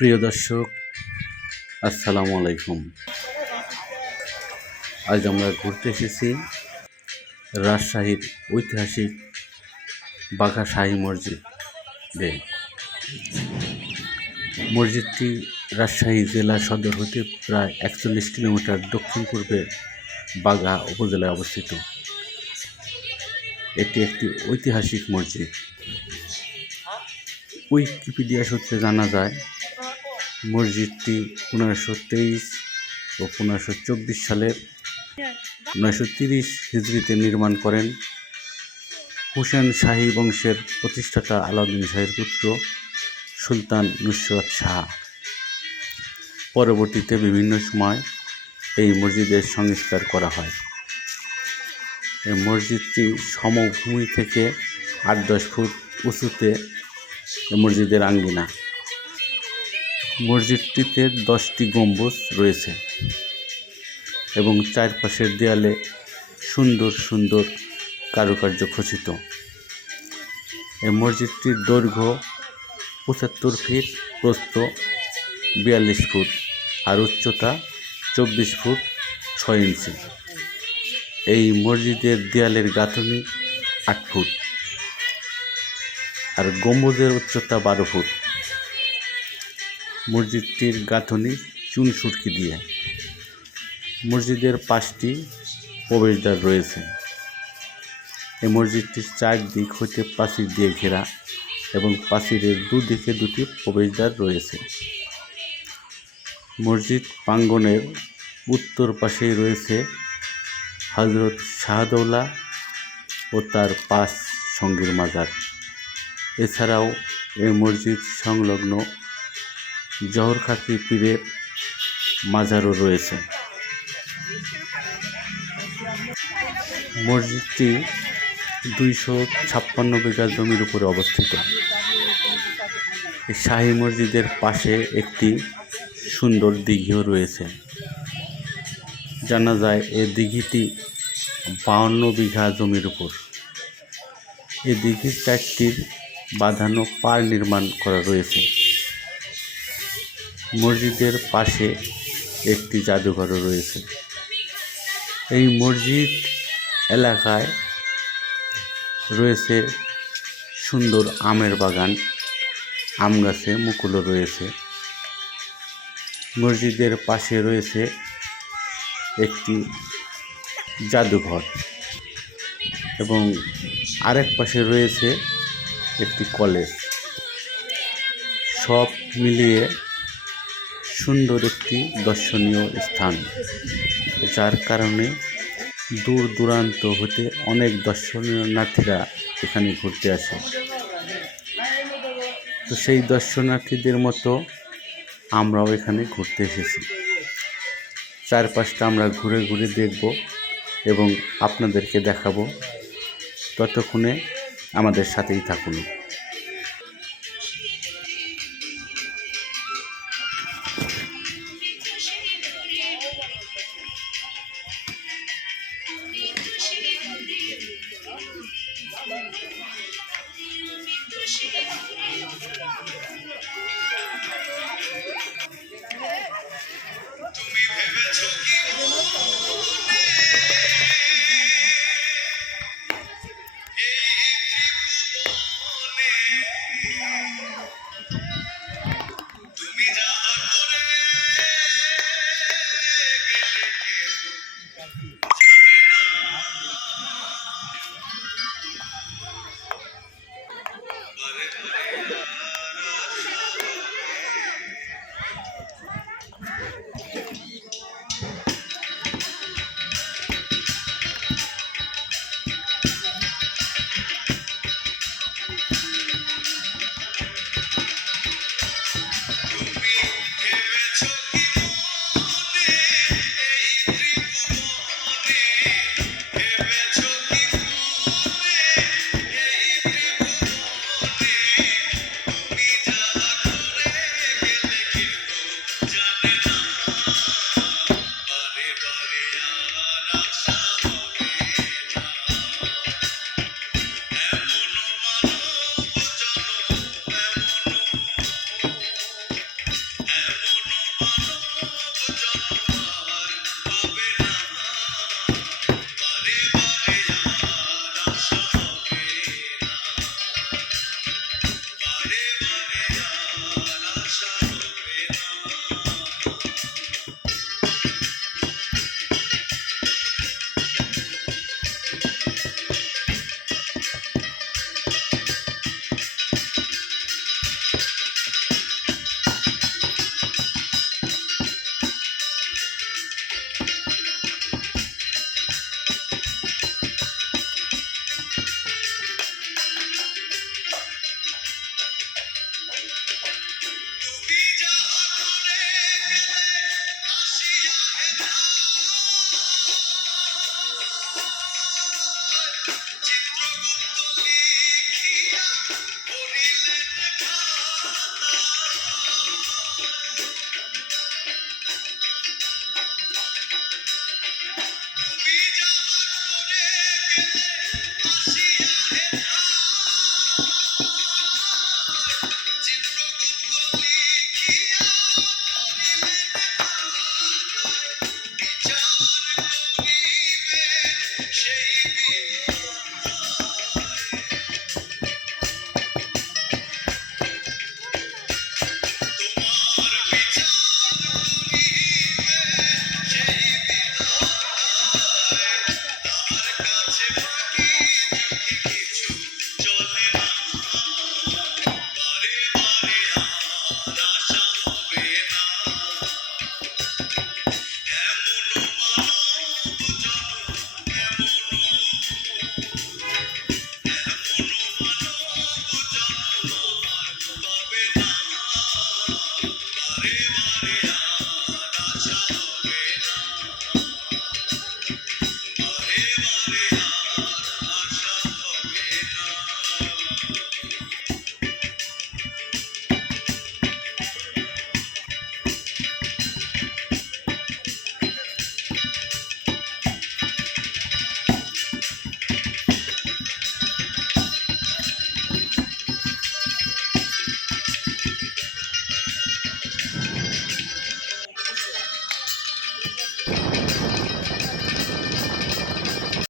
প্রিয় দর্শক, আসসালামু আলাইকুম। আজ আমরা ঘুরতে এসেছি রাজশাহীর ঐতিহাসিক বাঘা শাহী মসজিদে। মসজিদটি রাজশাহী জেলা সদর হতে প্রায় 41 কিলোমিটার দক্ষিণ পূর্বে বাঘা উপজেলায় অবস্থিত। এটি একটি ঐতিহাসিক মসজিদ। উইকিপিডিয়া সূত্রে জানা যায়, মসজিদটি 1523 ও 1524 সালের 930 হিজরিতে নির্মাণ করেন হুসেন শাহী বংশের প্রতিষ্ঠাতা আলাউদ্দিন শাহের পুত্র সুলতান নুসরত শাহ। পরবর্তীতে বিভিন্ন সময় এই মসজিদের সংস্কার করা হয়। এই মসজিদটি সমভূমি থেকে 8-10 ফুট উঁচুতে মসজিদের আঙ্গিনা। মসজিদটিতে 10টি গম্বুজ রয়েছে এবং চারপাশের দেয়ালে সুন্দর সুন্দর কারুকার্য খচিত। এই মসজিদটির দৈর্ঘ্য 75 ফিট, প্রস্থ 42 ফুট আর উচ্চতা 24 ফুট 6 ইঞ্চি। এই মসজিদের দেয়ালের গাঁথনি 8 ফুট আর গম্বুজের উচ্চতা 12 ফুট। মসজিদটির গাঁথনি চুন সুরকি দিয়ে। মসজিদের 5টি প্রবেশদ্বার রয়েছে। এই মসজিদটির চারদিক হতে প্রাচীর দিয়ে ঘেরা এবং প্রাচীরের দুদিকে 2টি প্রবেশদ্বার রয়েছে। মসজিদ প্রাঙ্গণের উত্তর পাশেই রয়েছে হযরত শাহদৌলা ও তার 5 সঙ্গীর মাজার। এছাড়াও এই মসজিদ সংলগ্ন জহরখাকি পীরের মাজারও রয়েছে। মসজিদটি 256 বিঘা জমির উপরে অবস্থিত। এই শাহী মসজিদের পাশে একটি সুন্দর দিঘিও রয়েছে। জানা যায় এই দিঘিটি 52 বিঘা জমির উপর। এই দিঘির 4টির বাঁধানো পাড় নির্মাণ করা রয়েছে। মসজিদের পাশে একটি জাদুঘরও রয়েছে। এই মসজিদ এলাকায় রয়েছে সুন্দর আমের বাগান, আম গাছে মুকুলও রয়েছে। মসজিদের পাশে রয়েছে একটি জাদুঘর এবং আরেক পাশে রয়েছে একটি কলেজ। সব মিলিয়ে সুন্দর একটি দর্শনীয় স্থান, যার কারণে দূর দূরান্ত হতে অনেক দর্শনার্থীরা এখানে ঘুরতে আসে। তো সেই দর্শনার্থীদের মতো আমরাও এখানে ঘুরতে এসেছি। চারপাশটা আমরা ঘুরে ঘুরে দেখব এবং আপনাদেরকে দেখাবো। ততক্ষণে আমাদের সাথেই থাকুন।